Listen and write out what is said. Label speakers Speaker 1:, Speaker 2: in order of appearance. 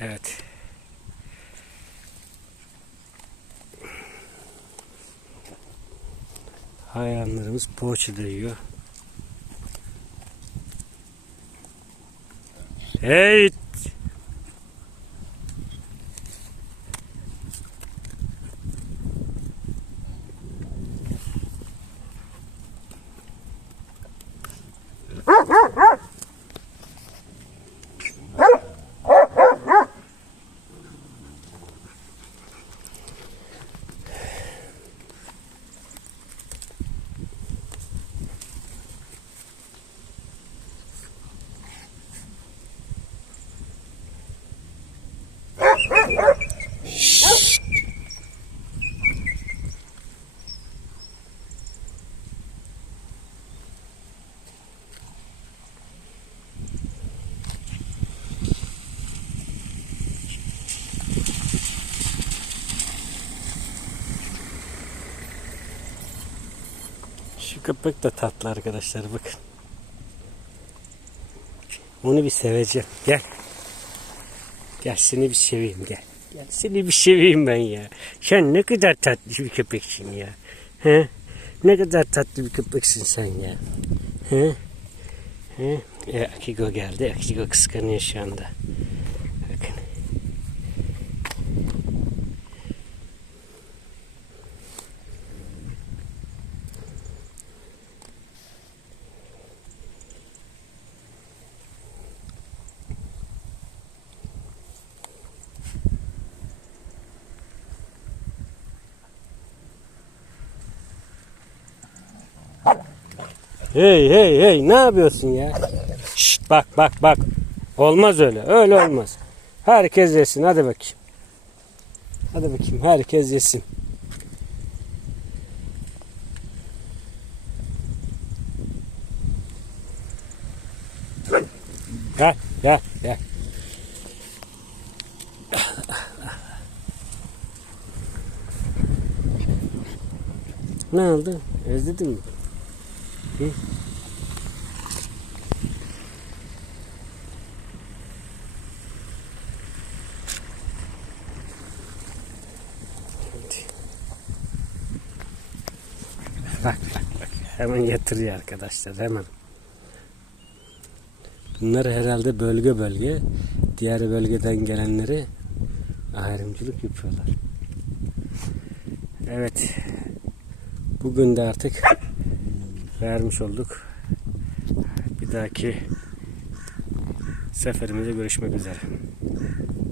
Speaker 1: Evet. Hayvanlarımız poğaça yiyor. Hey! Şu köpek de tatlı arkadaşlar bakın. Onu bir seveceğim. Gel. Gel seni bir seveyim gel. Gel seni bir seveyim ben ya. Sen ne kadar tatlı bir köpeksin ya. He? Ne kadar tatlı bir köpeksin sen ya. He? He? E, Akigo geldi. Akigo kıskanıyor şu anda. Hey hey hey ne yapıyorsun ya? Şşt bak bak bak. Olmaz öyle. Öyle olmaz. Herkes yesin hadi bakayım. Hadi bakayım herkes yesin. Gel gel gel. Ne oldu? Özledin mi? Hı? Bak bak bak. Hemen yatırıyor arkadaşlar hemen. Bunlar herhalde bölge bölge diğer bölgeden gelenleri ayrımcılık yapıyorlar. Evet. Bugün de artık vermiş olduk. Bir dahaki seferimize görüşmek üzere.